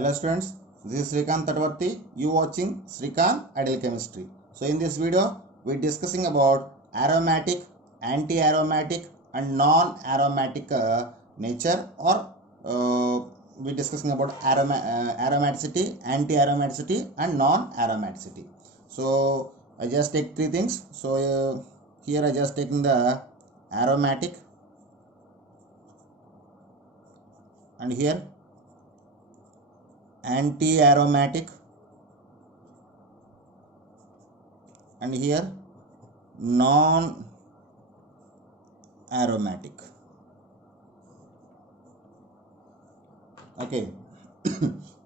Hello students, this is Srikanth Tadvarti. You watching Srikanth Ideal Chemistry. So in this video, we are discussing about aromatic, anti-aromatic and non-aromatic nature, or we are discussing about aromaticity, anti-aromaticity and non-aromaticity. So I just take three things. So here I just taking the aromatic, and here anti-aromatic, and here non-aromatic. Okay.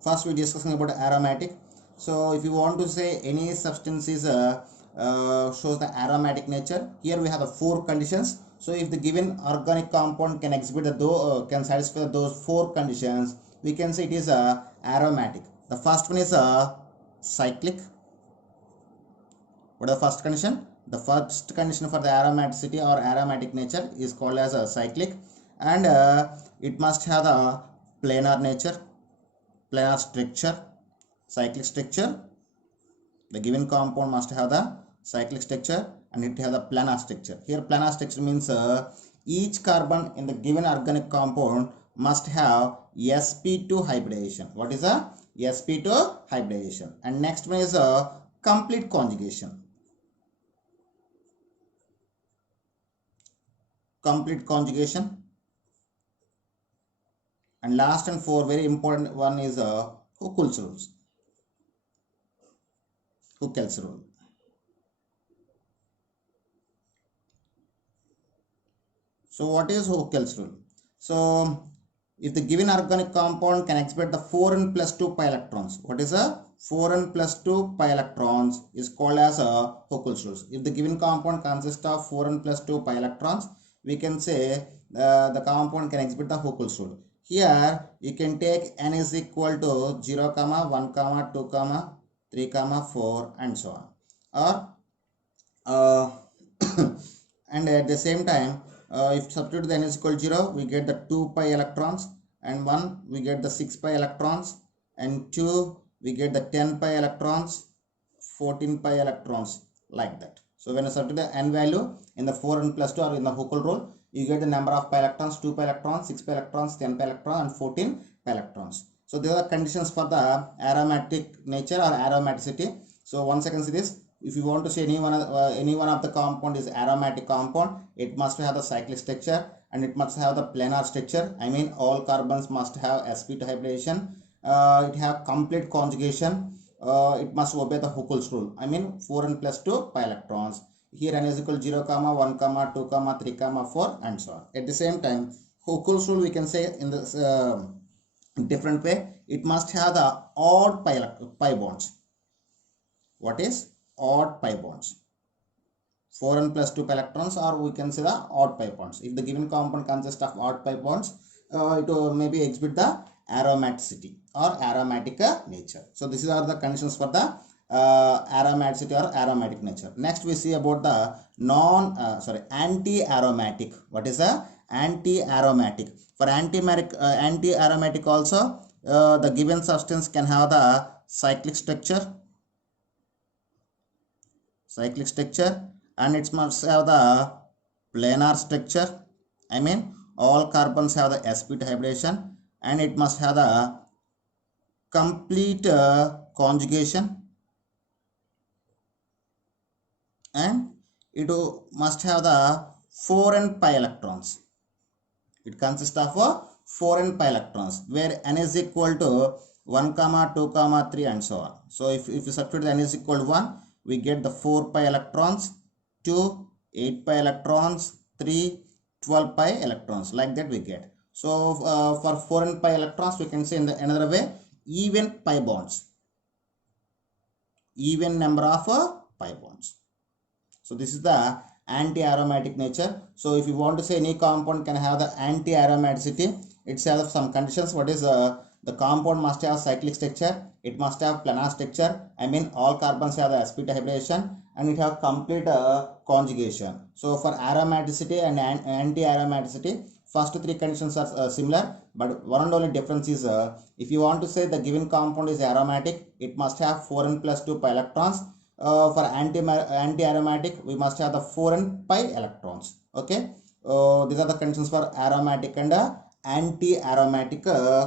First we discussing about aromatic. So if you want to say any substance is shows the aromatic nature, here we have the four conditions. So if the given organic compound can exhibit the can satisfy those four conditions, we can say it is aromatic. The first one is cyclic. What is the first condition? The first condition for the aromaticity or aromatic nature is called as a cyclic, and it must have the planar nature, planar structure, cyclic structure. The given compound must have the cyclic structure and it have the planar structure. Here planar structure means each carbon in the given organic compound must have sp2 hybridization. What is a sp2 hybridization? And next one is a complete conjugation. Complete conjugation. And last and four very important one is Huckel's rules. Huckel's rule. So what is Huckel's rule? So if the given organic compound can exhibit the 4n plus 2 pi electrons, what is a 4n plus 2 pi electrons is called as a Huckel's rules. If the given compound consists of 4n plus 2 pi electrons, we can say the compound can exhibit the Huckel's rule. Here you can take n is equal to 0, 1, 2, 3, 4 and so on. Or and at the same time, if substitute the n is equal to 0, we get the 2 pi electrons, and 1 we get the 6 pi electrons, and 2 we get the 10 pi electrons, 14 pi electrons, like that. So when you substitute the n value in the 4n plus 2 or in the Huckel rule, you get the number of pi electrons: 2 pi electrons, 6 pi electrons, 10 pi electrons and 14 pi electrons. So these are conditions for the aromatic nature or aromaticity. So once again see this. If you want to say any one of the compound is aromatic compound, it must have the cyclic structure and it must have the planar structure. I mean all carbons must have sp2 hybridization. It have complete conjugation. It must obey the Huckel's rule. I mean 4n plus 2 pi electrons. Here n is equal to 0, 1, 2, 3, 4 and so on. At the same time, Huckel's rule we can say in this different way. It must have the odd pi bonds. What is odd pi bonds? 4n plus 2 pi electrons, or we can say the odd pi bonds. If the given compound consists of odd pi bonds, it will maybe exhibit the aromaticity or aromatic nature. So these are the conditions for the aromaticity or aromatic nature. Next we see about the anti-aromatic. What is the anti-aromatic? For anti-aromatic also, the given substance can have the cyclic structure, and it must have the planar structure. I mean all carbons have the sp2 hybridization, and it must have the complete conjugation, and it must have the 4n pi electrons. It consists of 4n pi electrons, where n is equal to 1, 2, 3 and so on. So if you substitute n is equal to 1, we get the 4 pi electrons, 2, 8 pi electrons, 3, 12 pi electrons, like that we get. So for 4n pi electrons, we can say in another way, even pi bonds, even number of pi bonds. So this is the anti-aromatic nature. So if you want to say any compound can have the anti-aromaticity, it has some conditions. What is the compound must have cyclic structure, it must have planar structure. I mean all carbons have the sp2 hybridization, and it have complete conjugation. So for aromaticity and anti-aromaticity, first three conditions are similar. but one and only difference is if you want to say the given compound is aromatic, it must have 4n plus 2 pi electrons. For anti-aromatic, we must have the 4n pi electrons. Okay, these are the conditions for aromatic and anti-aromatic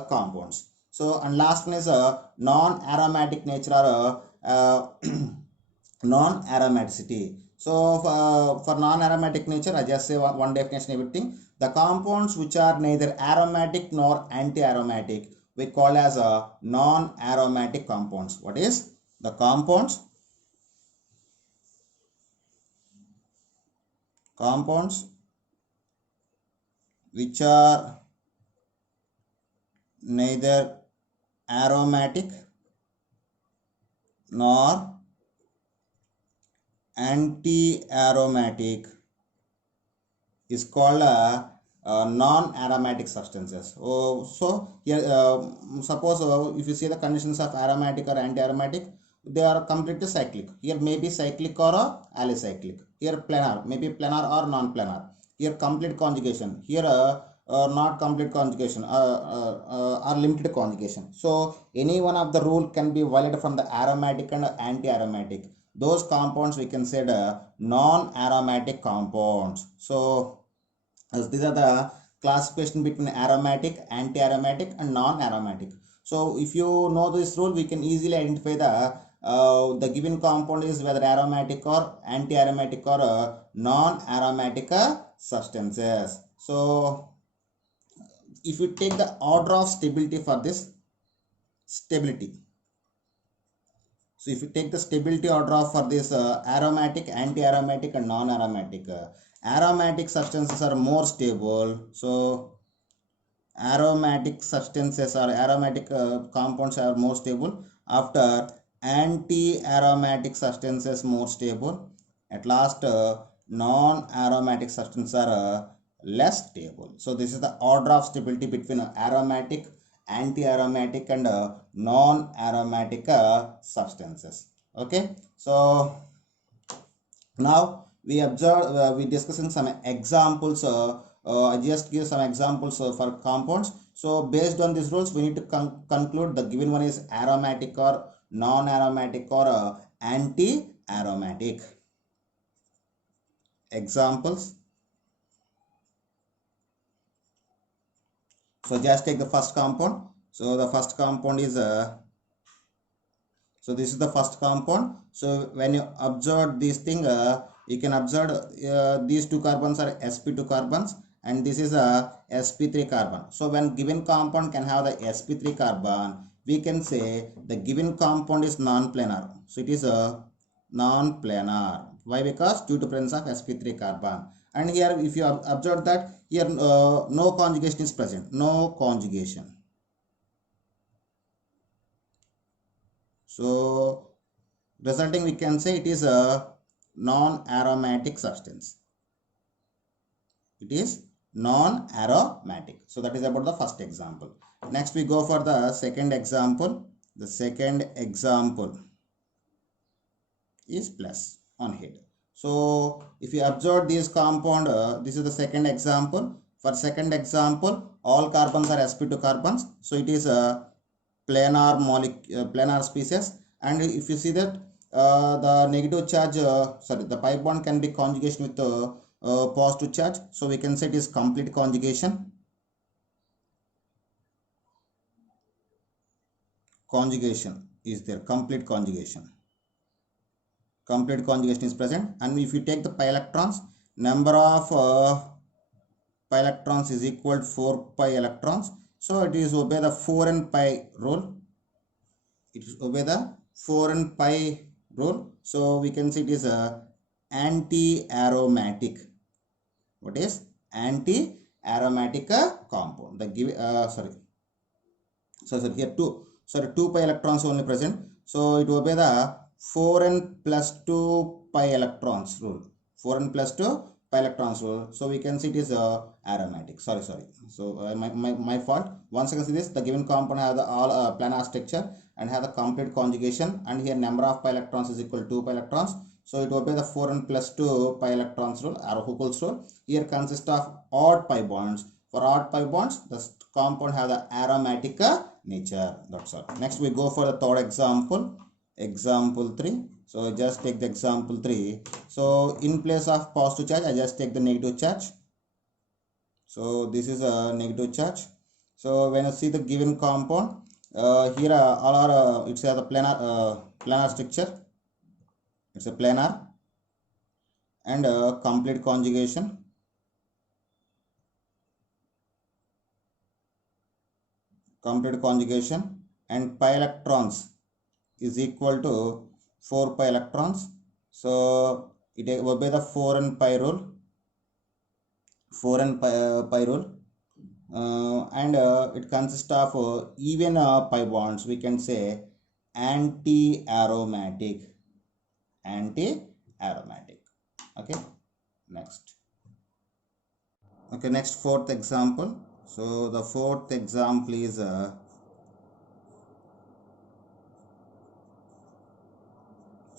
compounds. So, and last one is non-aromatic nature or non-aromaticity. So, for non-aromatic nature, I just say one definition, everything. The compounds which are neither aromatic nor anti-aromatic, we call as non-aromatic compounds. What is the compounds? Compounds which are neither aromatic nor anti-aromatic is called non-aromatic substances. So here, suppose if you see the conditions of aromatic or anti-aromatic, they are completely cyclic. Here may be cyclic or alicyclic. Here planar, maybe planar or non-planar. Here complete conjugation. Here not complete conjugation or limited conjugation. So any one of the rule can be valid from the aromatic and anti-aromatic. Those compounds we consider non-aromatic compounds. So as these are the classification between aromatic, anti-aromatic and non-aromatic. So if you know this rule, we can easily identify the given compound is whether aromatic or anti-aromatic or non-aromatic substances. So if you take the order of stability for this stability, so if you take the stability order for this aromatic, anti-aromatic and non-aromatic, aromatic substances are more stable. So aromatic substances or aromatic compounds are more stable. After anti-aromatic substances more stable. At last non-aromatic substances are less stable. So this is the order of stability between aromatic, anti-aromatic and non-aromatic substances. Okay, so now we observe we discussing some examples. I just give some examples for compounds. So based on these rules, we need to conclude the given one is aromatic or non-aromatic or anti-aromatic. Examples. So just take the first compound. So the first compound is so this is the first compound. So when you observe this thing, you can observe these two carbons are sp2 carbons and this is a sp3 carbon. So when given compound can have the sp3 carbon, we can say the given compound is non-planar. So it is a non-planar. Why? Because due to presence of sp3 carbon. And here if you observe that here no conjugation is present. No conjugation. So resulting we can say it is a non-aromatic substance. It is non-aromatic. So that is about the first example. Next we go for the second example. The second example is plus on head. So if you observe this compound, this is the second example. For second example, all carbons are sp2 carbons. So it is a planar molecule, planar species. And if you see that the negative charge, the pi bond can be conjugation with positive charge. So we can say it is complete conjugation. Conjugation is there, complete conjugation. Complete conjugation is present. And if you take the pi electrons, number of pi electrons is equal to 4 pi electrons. So it is obey the 4n pi rule. It is obey the 4n pi rule. So we can see it is a anti-aromatic. What is anti-aromatic compound? The give here 2 pi electrons only present. So it obey the 4n plus 2 pi electrons rule. 4n plus 2 pi electrons rule. So we can see it is aromatic. Sorry. So my fault. Once again see this, the given compound have the all planar structure and have the complete conjugation, and here number of pi electrons is equal to 2 pi electrons. So it obey the 4n plus 2 pi electrons rule or Huckel's rule. Here consists of odd pi bonds. For odd pi bonds, the compound have the aromatic nature. That's all. Next we go for the third example. Example 3. So just take the example 3. So in place of positive charge, I just take the negative charge. So this is a negative charge. So when I see the given compound, here all are it's a planar structure. It's a planar and complete conjugation. Complete conjugation and pi electrons is equal to 4 pi electrons. So it obey the 4 and pi rule. 4 and pi rule. And it consists of even pi bonds. We can say anti-aromatic. Anti-aromatic. Okay. Next. Okay. Next, fourth example. So the fourth example is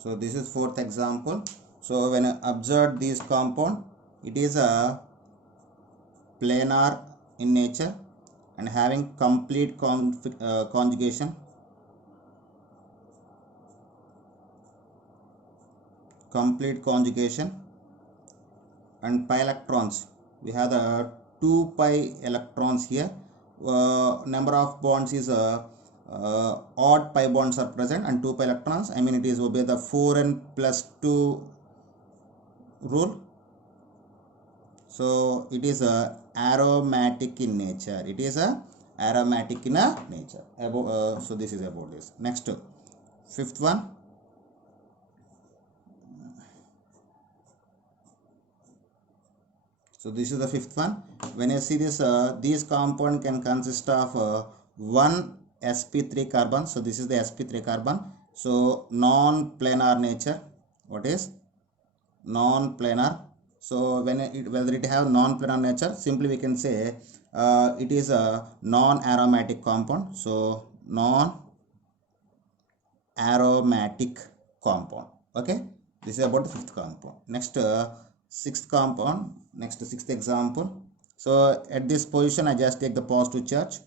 so this is fourth example. So when I observe this compound, it is a planar in nature and having complete conjugation. Complete conjugation and pi electrons. We have the 2 pi electrons here. Number of bonds is odd pi bonds are present and 2 pi electrons. I mean it is obey the 4n plus 2 rule. So it is a aromatic in nature. It is a aromatic in a nature. So this is about this. Next, fifth one. So this is the fifth one. When you see this, these compound can consist of one sp3 carbon. So this is the sp3 carbon. So non-planar nature. What is non-planar? So when whether it have non-planar nature, simply we can say it is a non-aromatic compound. So non-aromatic compound. Okay, this is about the fifth compound. Next, sixth compound. Next, sixth example. So at this position, I just take the positive charge.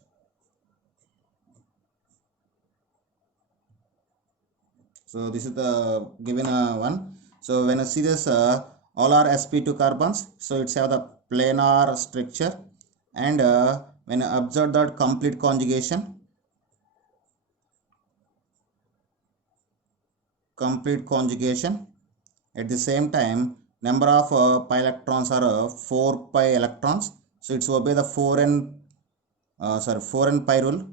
So this is the given one. So when I see this, all are sp2 carbons. So it's have the planar structure, and when I observe that complete conjugation, at the same time, number of pi electrons are 4 pi electrons. So it's obey the 4n pi rule.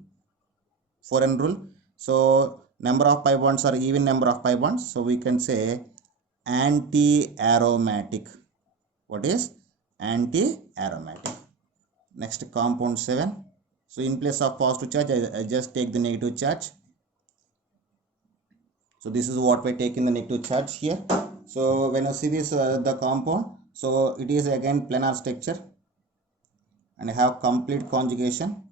4n rule. So number of pi bonds are even number of pi bonds. So we can say anti-aromatic. What is anti-aromatic? Next, compound 7. So in place of positive charge, I just take the negative charge. So this is what we take in the negative charge here. So when you see this the compound, so it is again planar structure and I have complete conjugation.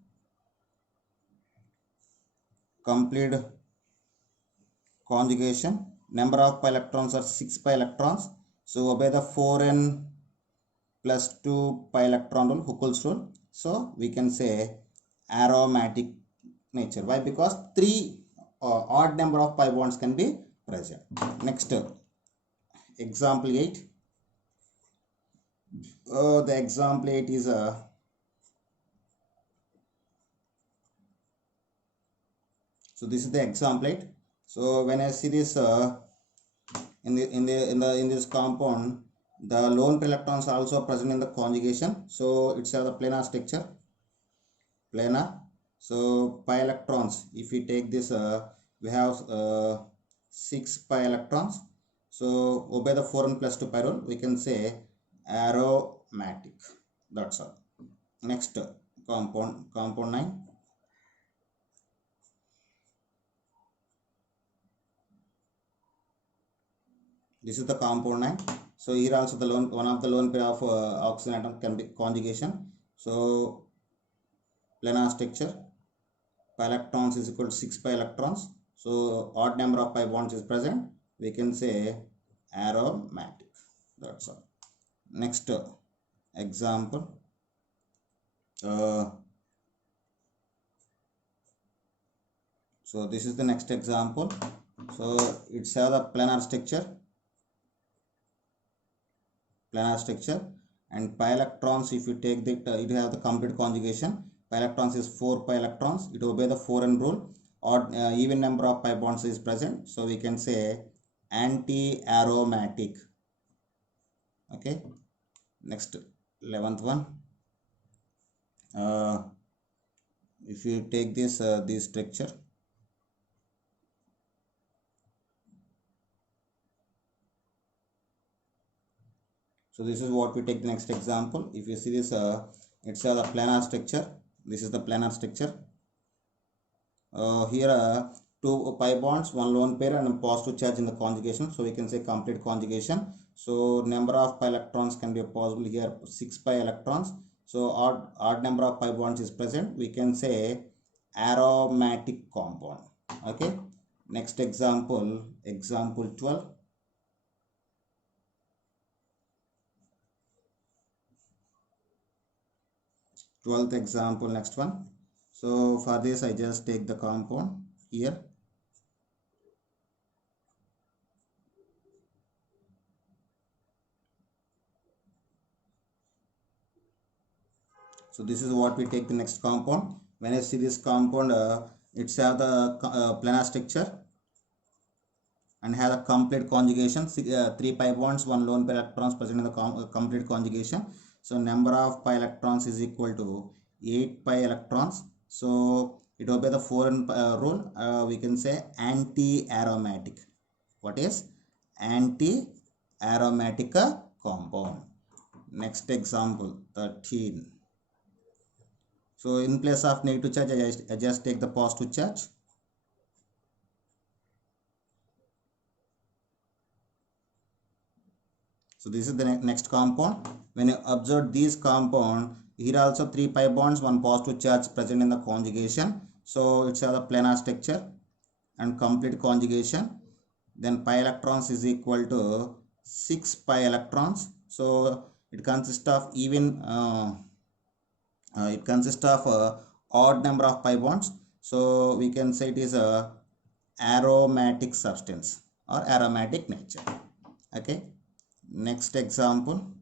Number of pi electrons are 6 pi electrons. So obey the 4n plus 2 pi electron rule, Huckel's rule. So we can say aromatic nature. Why? Because 3 odd number of pi bonds can be present. Next, example 8. The example 8 is so this is the example 8. So when I see this in this compound, the lone pair electrons are also present in the conjugation. So it's the planar structure. Planar. So pi electrons. If we take this, we have 6 pi electrons. So obey the 4n plus 2 pi rule. We can say aromatic. That's all. Next, compound 9. This is the compound 9. So here also the one of the lone pair of oxygen atom can be conjugation. So planar structure, pi electrons is equal to 6 pi electrons. So odd number of pi bonds is present. We can say aromatic. That's all. Next example. So this is the next example. So it's have the planar structure, and pi electrons, if you take the it have the complete conjugation. Pi electrons is 4 pi electrons. It obey the 4n rule. Or even number of pi bonds is present, so we can say anti-aromatic. Okay, next 11th one. If you take this structure, so this is what we take the next example. If you see this, it's the planar structure. This is the planar structure. Here 2 pi bonds, 1 lone pair and a positive charge in the conjugation, so we can say complete conjugation. So number of pi electrons can be possible here 6 pi electrons. So odd number of pi bonds is present, we can say aromatic compound. Okay, next example, example 12. Twelfth example, next one. So for this I just take the compound here. So this is what we take the next compound. When I see this compound, it's have the planar structure and have a complete conjugation. 3 pi bonds, 1 lone pair electrons present in the complete conjugation. So number of pi electrons is equal to 8 pi electrons. So it obey the 4n rule. We can say anti-aromatic. What is anti-aromatic compound? Next example 13. So in place of negative charge, I just take the positive charge. So this is the next compound. When you observe this compound, here also 3 pi bonds, 1 positive charge present in the conjugation. So it's a planar structure and complete conjugation. Then pi electrons is equal to 6 pi electrons. So it consists of even odd number of pi bonds. So we can say it is a aromatic substance or aromatic nature. Okay, next example.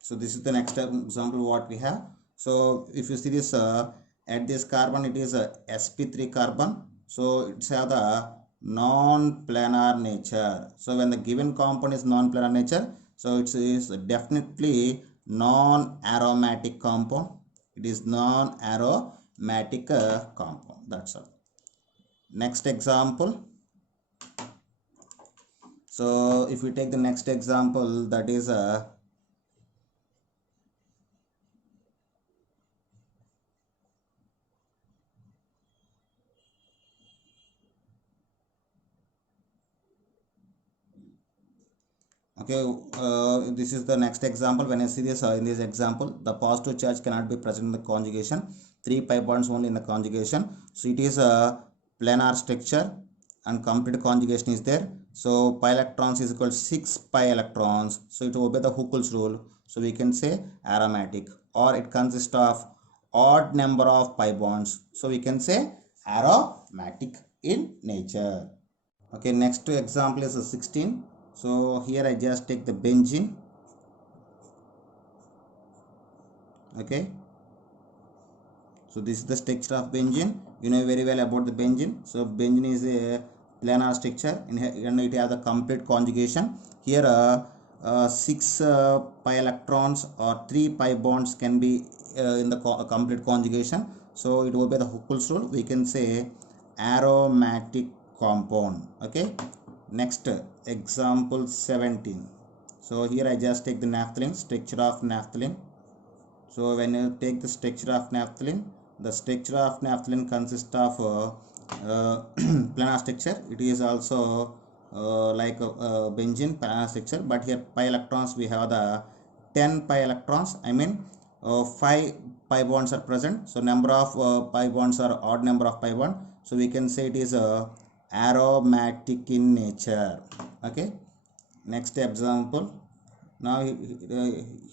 So this is the next example what we have. So if you see this at this carbon, it is a sp3 carbon. So it's have the non-planar nature. So when the given compound is non-planar nature, so it is definitely non-aromatic compound. It is non-aromatic compound. That's all. Next example. So if we take the next example, that is a okay, this is the next example. When I see this in this example, the positive charge cannot be present in the conjugation. 3 pi bonds only in the conjugation. So it is a planar structure and complete conjugation is there. So pi electrons is equal to 6 pi electrons. So it obey the Huckel's rule. So we can say aromatic, or it consists of odd number of pi bonds. So we can say aromatic in nature. Okay, next example is a 16. So here I just take the benzene. Okay, so this is the structure of benzene. You know very well about the benzene. So benzene is a planar structure and it has the complete conjugation. Here 6 pi electrons or 3 pi bonds can be in the complete conjugation. So it will be the Huckel's rule. We can say aromatic compound. Okay, next example 17. So here I just take the naphthalene, structure of naphthalene. So when you take the structure of naphthalene, the structure of naphthalene consists of planar structure. It is also like benzene planar structure, but here pi electrons we have the 10 pi electrons. I mean 5 pi bonds are present. So number of pi bonds are odd number of pi bond. So we can say it is aromatic in nature. Okay, Next example. Now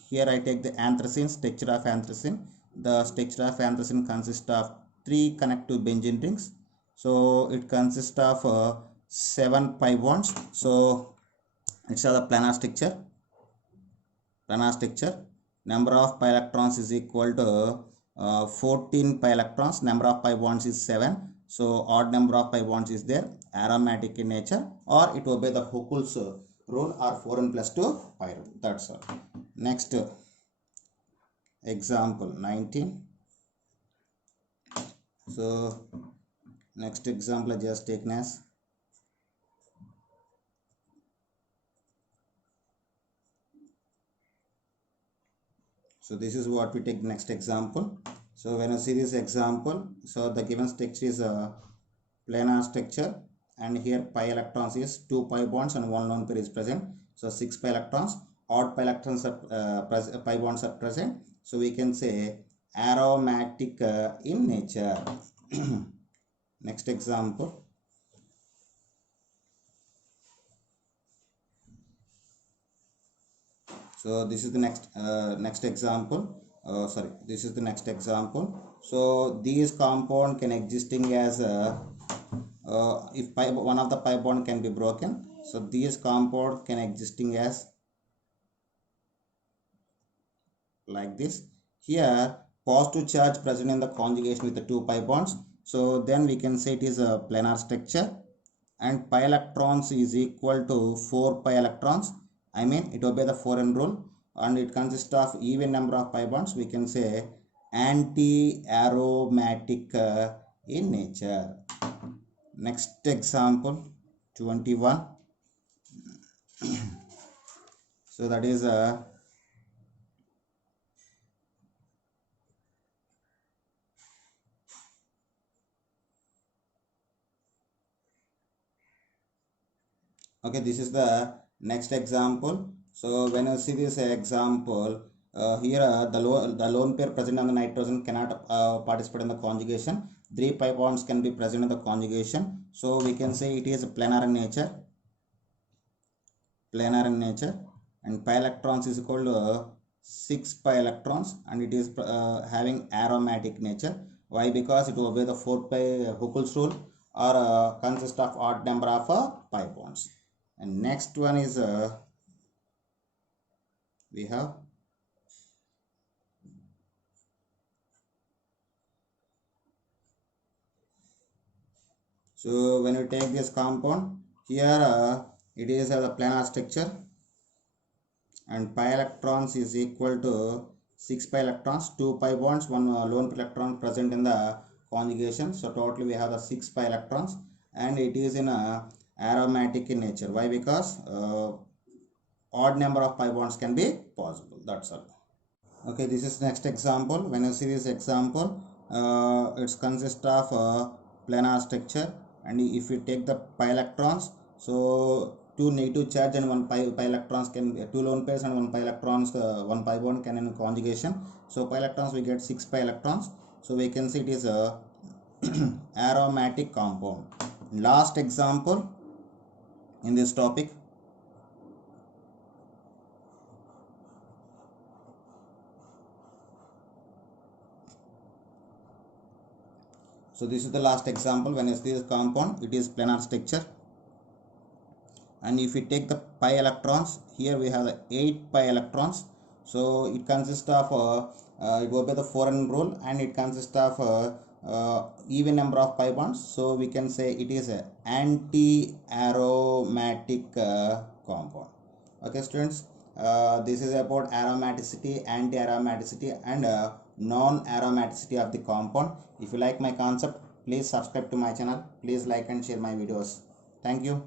here I take the anthracene, structure of anthracene. The structure of anthracene consists of 3 connective benzene rings. So it consists of 7 pi bonds. So it's a planar structure. Number of pi electrons is equal to 14 pi electrons. Number of pi bonds is 7. So odd number of pi bonds is there, aromatic in nature, or it obey the Huckel's rule, or 4n plus 2 pi rule. That's all. Next example 19. So next example I just taken as, so this is what we take next example. So when you see this example, so the given structure is a planar structure, and here pi electrons is 2 pi bonds and 1 lone pair is present. So 6 pi electrons, odd pi electrons are pi bonds are present. So we can say aromatic in nature. Next example. So this is the next example. This is the next example. So these compound can existing as if one of the pi bond can be broken. So these compound can existing as like this. Here positive charge present in the conjugation with the 2 pi bonds. So then we can say it is a planar structure, and pi electrons is equal to 4 pi electrons. I mean it obey the 4n rule, and it consists of even number of pi bonds. We can say anti-aromatic in nature. Next example 21. So that is okay, this is the next example. So when you see this example, here the lone pair present on the nitrogen cannot participate in the conjugation. 3 pi bonds can be present in the conjugation. So we can say it is planar in nature. And pi electrons is equal to 6 pi electrons, and it is having aromatic nature. Why? Because it will obey the 4 pi Huckel's rule, or consist of odd number of pi bonds. And next one is we have so when you take this compound here, it is a planar structure, and pi electrons is equal to 6 pi electrons, 2 pi bonds, 1 lone electron present in the conjugation. So totally we have the 6 pi electrons, and it is in a aromatic in nature. Why? Because odd number of pi bonds can be possible. That's all. Okay, this is next example. When you see this example, it consists of a planar structure, and if you take the pi electrons, so 2 negative charge and 1 pi electrons can be 2 lone pairs, and 1 pi electrons, 1 pi bond can in conjugation. So pi electrons we get 6 pi electrons. So we can see it is a aromatic compound. Last example in this topic. So this is the last example. When you see this compound, it is planar structure, and if we take the pi electrons, here we have the 8 pi electrons. So it consists of it will be the 4n rule, and it consists of even number of pi bonds. So we can say it is a anti-aromatic compound. Okay students, this is about aromaticity, anti-aromaticity, and non-aromaticity of the compound. If you like my concept, please subscribe to my channel. Please like and share my videos. Thank you.